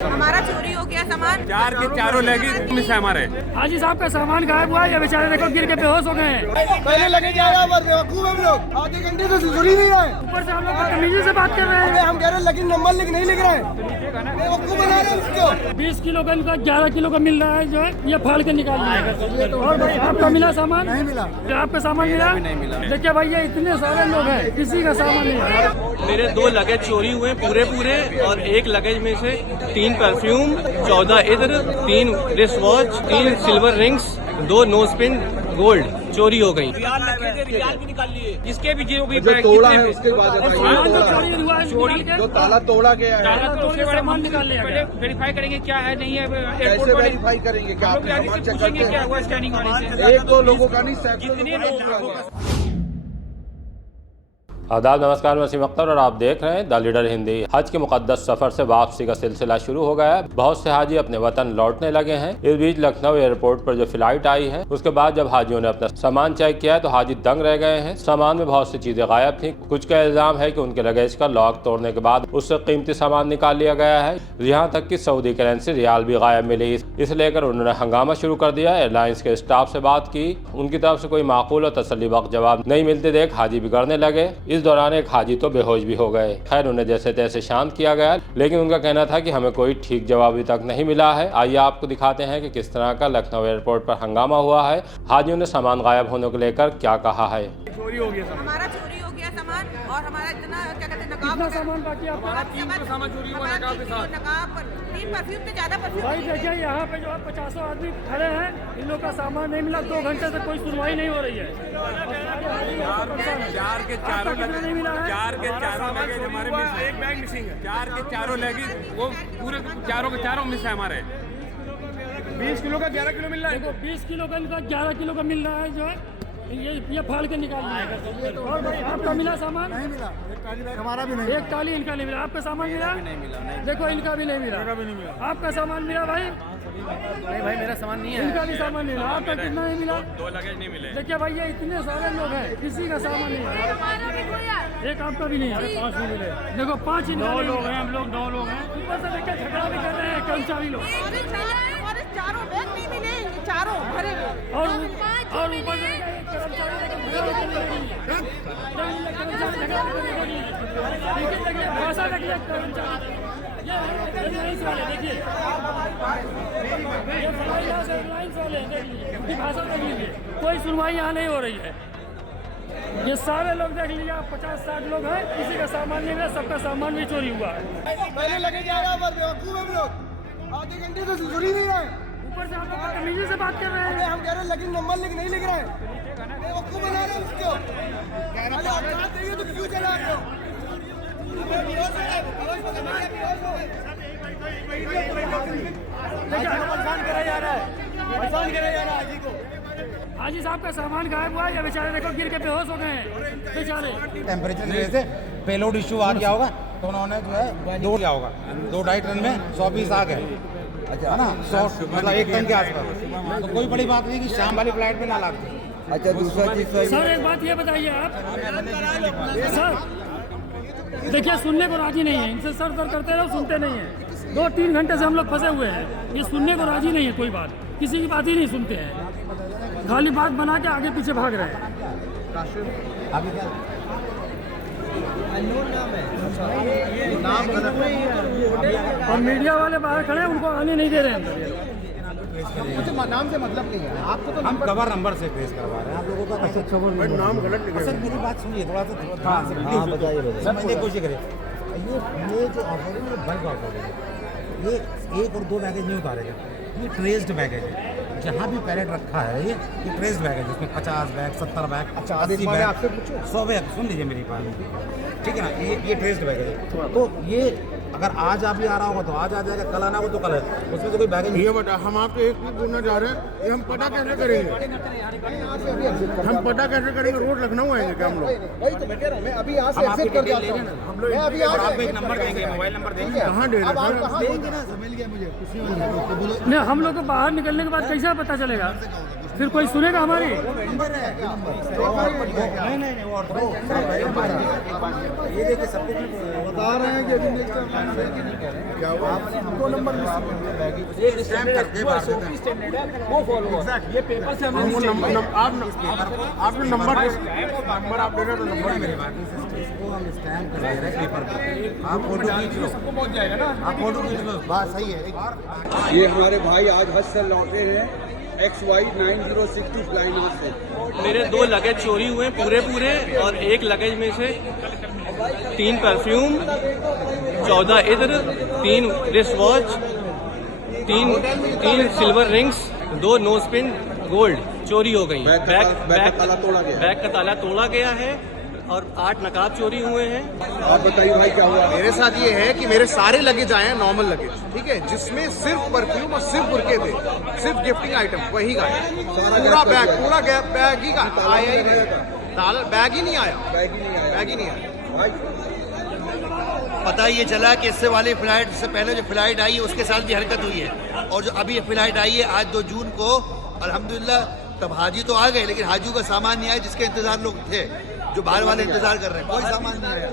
हमारा चोरी हो गया सामान, चार के चारों लेगी मिस है हमारे। हाजी साहब का सामान गायब हुआ है, ये बेचारे देखो गिर के बेहोश हो गए हैं। पहले लगे जाएगा बेवकूफ हम लोग, आधे घंटे से सुन ही नहीं रहे। ऊपर से हम लोग बदतमीजी से बात कर रहे हैं। हम कह रहे हैं लेकिन नंबर लिख नहीं लिख रहे हैं, बेवकूफ बना रहे हैं उसको। 20 किलो का इनका 11 किलो का मिल रहा है, जो है ये फाड़ के निकाल दिया। और भाई आपका मिला सामान? नहीं मिला। आपका सामान मिला? देखिए भैया इतने सारे लोग हैं, किसी का सामान नहीं है। मेरे 2 लगेज चोरी हुए पूरे और एक लगेज में से 3 परफ्यूम, 14 इत्र, 3 wrist watch, 3 silver rings, 2 nose pin gold चोरी हो गई। रियाल भी निकाल लिए। इसके भी जो भी तोड़ा है उसके बाद चोरी जो ताला तोड़ा गया है, ताला तोड़ के सामान निकाल लिया गया। वेरीफाई करेंगे क्या है नहीं है। कैसे वेरीफाई करेंगे? क्या आप सामान चेक करते क्या हुआ स्कैनिंग वाले से? हैं? 1-2 लोगों का नहीं, सैकड़ों लोगों लोगों का। आदाब, नमस्कार। मैं वसीम अख्तर और आप देख रहे हैं द लीडर हिंदी। हज के मुकद्दस सफर से वापसी का सिलसिला शुरू हो गया है। बहुत से हाजी अपने वतन लौटने लगे हैं। इस बीच लखनऊ एयरपोर्ट पर जो फ्लाइट आई है, उसके बाद जब हाजियों ने अपना सामान चेक किया तो हाजी दंग रह गए हैं। सामान में बहुत सी चीजें गायब थी। कुछ का इल्जाम है कि उनके लगेज का लॉक तोड़ने के बाद उससे कीमती सामान निकाल लिया गया है। यहाँ तक कि सऊदी करेंसी रियाल भी गायब मिली। इस लेकर उन्होंने हंगामा शुरू कर दिया। एयरलाइंस के स्टाफ से बात की, उनकी तरफ से कोई माकूल और तसल्लीबख्श जवाब नहीं मिलते देख हाजी बिगड़ने लगे। इस दौरान एक हाजी तो बेहोश भी हो गए। खैर उन्हें जैसे तैसे शांत किया गया, लेकिन उनका कहना था कि हमें कोई ठीक जवाब अभी तक नहीं मिला है। आइए आपको दिखाते हैं कि किस तरह का लखनऊ एयरपोर्ट पर हंगामा हुआ है। हाजियों ने सामान गायब होने को लेकर क्या कहा है। हमारा चोरी हो गया सामान और हमारा इतना क्या कहते हैं नकाब कितना सामान बाकी है आपका? सामान चोरी हुआ नकाब के साथ। नकाब 3 परफ्यूम से ज्यादा परफ्यूम। भाई देखिए यहाँ पे जो है 50 आदमी खड़े हैं, इन लोग का सामान नहीं मिला। 2 घंटे से कोई सुनवाई नहीं हो रही है। चार के चारों नहीं मिला है। चार के चारों लगेज हमारे मिस है। एक बैग मिसिंग है। चार के चारों लगेज वो पूरे चारों के चारों मिस है हमारे। 20 किलो का 11 किलो मिल रहा है। देखो 20 किलो का इनका 11 किलो का मिल रहा है, जो है ये फाड़ के निकाल दिया। और भाई आपका मिला सामान? नहीं मिला। हमारा भी नहीं। एक टाली इनका नहीं मिला। आपका सामान मिला? नहीं मिला। देखो इनका भी नहीं मिला। आपका सामान मिला भाई? नहीं भाई मेरा सामान नहीं है। इनका भी सामान नहीं मिला। आपका कितना नहीं मिला? 2 लगेज नहीं मिले। देखिए भैया इतने सारे लोग हैं, किसी का सामान नहीं है। एक आपका भी नहीं है। 5 नहीं मिले। देखो 5 9 लोग हैं, हम लोग 9 लोग हैं। ऊपर से देखिए झगड़ा भी कर रहे हैं कर्मचारी लोग। और चारों बैग नहीं मिले, चारों भरे हुए। और ऊपर से भाषा देखिए कर्मचारी, एयरलाइंस वाले देखिए, एयरलाइंस वाले देखिए, भाषा देख लीजिए। कोई सुनवाई यहाँ नहीं हो रही है। ये सारे लोग देख लीजिए, 50-60 लोग हैं, किसी का सामान नहीं है, सबका सामान भी चोरी हुआ है। पहले लगे जाएगा बेवकूफ हम लोग, आधे घंटे से सुन ही नहीं रहे। ऊपर से हम लोग बदतमीजी से बात कर रहे हैं। हम कह रहे हैं लेकिन नंबर लिख नहीं लिख रहे हैं, बेवकूफ बना रहे हैं उसको। अरे आप साथ देंगे तो क्यों चला रहे हो? परेशान करा जा रहा है हाजी को। हाजी साहब का सामान गायब हुआ है, ये बेचारे देखो गिर के बेहोश हो गए हैं बेचारे। टेम्परेचर की वजह से पेलोड इशू आ गया होगा, तो उन्होंने जो है 2 किया होगा। 2-2.5 टन में 100 पीस आ गए, अच्छा है ना। 100 मतलब 1 टन के आसपास। तो कोई बड़ी बात नहीं कि शाम वाली फ्लाइट में ना लाते। अच्छा दूसरा चीज सर एक बात ये बताइए आप, सर देखिए सुनने को राजी नहीं है। इनसे सर करते रहो, सुनते नहीं है। 2-3 घंटे से हम लोग फंसे हुए हैं, ये सुनने को राजी नहीं है। कोई बात, किसी की बात ही नहीं सुनते हैं, खाली बात बना के आगे पीछे भाग रहे हैं। अभी क्या और मीडिया वाले बाहर खड़े हैं, उनको आने नहीं दे रहे हैं। नाम से मतलब नहीं है आपको, तो हम कवर नंबर से ट्रेस करवा रहे हैं आप लोगों का। अच्छा नाम गलत लिखा है। सर मेरी बात सुनिए थोड़ा सा, बताइए समझने की कोशिश करें। ये जो ऑफर है, ये बल्क ऑफर है। ये 1 और 2 बैगेज नहीं उतारेगा, ये ट्रेस्ड बैगेज है। जहाँ भी पैलेट रखा है ये ट्रेस्ड बैगेज है। इसमें 50 बैग, 70 बैग, 80 बैग, आपसे पूछो 100 बैग। सुन लीजिए मेरी बात, ठीक है ना। ये ट्रेस्ड बैगेज है। तो ये अगर आज आप ही आ रहा होगा तो आज आ जाएगा, कल आना हो तो कल है। उसमें तो कोई बैगेज नहीं। ये बता, हम आपसे एक चीज बोलना चाह रहे हैं, ये हम पता कैसे करेंगे? हम पता कैसे करेंगे? रोड लखनऊ आएंगे क्या हम लोग? वही तो मैं कह रहा हूँ, मैं अभी यहाँ से एक्सेप्ट कर जाता हूँ। हम लोग अभी आपको एक नंबर देंगे, मोबाइल नंबर देंगे। कहाँ दे रहे हैं? देंगे ना, मिल गया मुझे। नहीं, हम लोग को बाहर निकलने के बाद कैसे पता चलेगा? फिर कोई सुनेगा हमारी? नहीं और ये देखिए सब कुछ बता रहे हैं कि अभी नेक्स्ट टाइम क्या हुआ? 2 नंबर एक स्टैम्प करके बाहर देते हैं। वो फॉलो ये पेपर से हम वो नंबर आपने नंबर आप दे रहे हो, नंबर मेरे पास इसको हम स्टैम्प कर दे रहे हैं पेपर पे। आप फोटो खींच लो, पहुंच जाएगा ना। आप फोटो खींच लो, बात सही है। ये हमारे भाई आज हज से लौटे हैं XY 9062 फ्लाइनास से। मेरे 2 लगेज चोरी हुए पूरे और एक लगेज में से 3 परफ्यूम, 14 इत्र, 3 wrist watch, 3 silver rings, 2 nose pin gold चोरी हो गई। बैग का ताला तोड़ा गया है और 8 नकाब चोरी हुए हैं। आप बताइए भाई क्या हुआ? मेरे साथ ये है कि मेरे सारे लगेज आए हैं नॉर्मल लगेज, ठीक है, जिसमें सिर्फ परफ्यूम और सिर्फ बुरके थे, सिर्फ गिफ्टिंग आइटम वही का पूरा बैग ही का आया ही नहीं, बैग ही नहीं आया। पता ये चला कि इससे वाली फ्लाइट से पहले जो फ्लाइट आई है उसके साथ भी हरकत हुई है, और जो अभी फ्लाइट आई है आज 2 जून को, अल्हम्दुलिल्लाह तब हाजी तो आ गए लेकिन हाजियों का सामान नहीं आया, जिसके इंतजार लोग थे, जो बाहर वाले इंतजार कर रहे हैं, कोई सामान नहीं आया।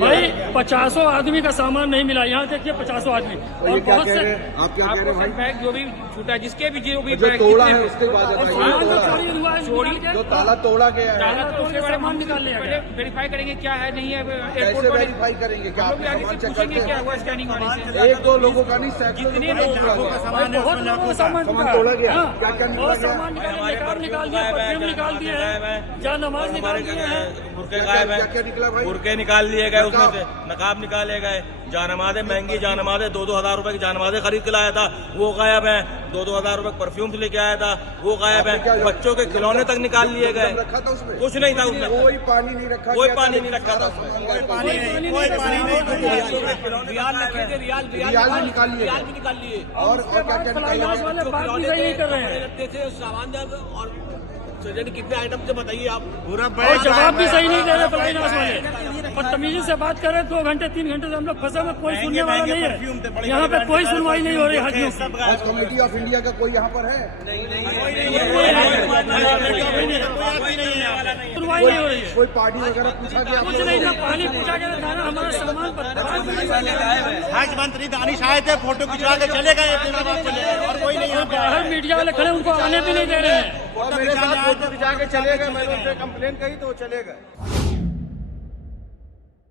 भाई 50 आदमी का सामान नहीं मिला। यहाँ देखिए 50 आदमी और बहुत से आप क्या कह रहे हैं भाई? बैग जो भी छूटा जिसके भी जो भी जो बैग तोड़ा जितने है भी- उसके बाद सामान बताइए। जो चोरी हुआ है चोरी जो ताला तोड़ा गया है ताला तो उसके बारे में सामान निकाल लिया पहले वेरीफाई करेंगे क्या है नहीं है कैसे एयरपोर्ट वाले वेरीफाई करेंगे? क्या हम आप लोग आगे सामान से चेक पूछेंगे करते क्या हैं? हुआ स्कैनिंग वाले से। 1-2 लोगों का नहीं, सैकड़ों जितने लोगों का लोग तोड़ा गया। बहुत लोगों को सामान तोड़ा गया। हाँ, क्या क्या निकाला बहुत गया? सामान निकाले, नकाब निकाल दिया, परफ्यूम निकाल दिए हैं, जान नमाज निकाल दिए हैं। क्या निकला भाई? बुरके निकाल लिए गए, उसमें से नकाब निकाले गए, जानमाज़ें महंगी जानमाज़ें 2-2 हज़ार रुपए की जानमाज़ें खरीद के लाया था वो गायब है, 2-2 हज़ार रुपए परफ्यूम लेके आया था वो गायब है, बच्चों के खिलौने तक निकाल लिए गए, रखा था उसमें? कुछ नहीं था उसमें, कोई पानी नहीं रखा, कोई गया पानी था, नहीं रखा था उसमें, कोई पानी नहीं, कोई पानी नहीं। रियाल रखे थे, रियाल रियाल भी निकाल लिए रियाल भी निकाल लिए, और क्या क्या निकाला? फ्लाइनास वाले बात भी सही नहीं कर रहे हैं रखते थे सामान और कितने आइटम से बताइए आप? पूरा और जवाब भी सही नहीं दे रहे फ्लाइनास वाले। बदतमीजी से बात कर रहे 2 घंटे 3 घंटे से हम लोग फंसे में, कोई सुनने वाला नहीं है। यहाँ पे कोई सुनवाई नहीं हो रही हाजियों की। हज कमेटी ऑफ इंडिया का कोई यहाँ पर है? सुनवाई नहीं हो रही है, कोई पार्टी वगैरह पूछा गया? कुछ नहीं था। पानी पूछा गया था, हमारा सामान पर हज मंत्री दानिश आए थे, फोटो खिंचवा के चले गए, और कोई नहीं। बाहर मीडिया वाले खड़े, उनको आने भी नहीं दे रहे हैं। मेरे साथ फोटो खिंचा के चले गए, मैंने उनसे कंप्लेन करी तो वो चले गए।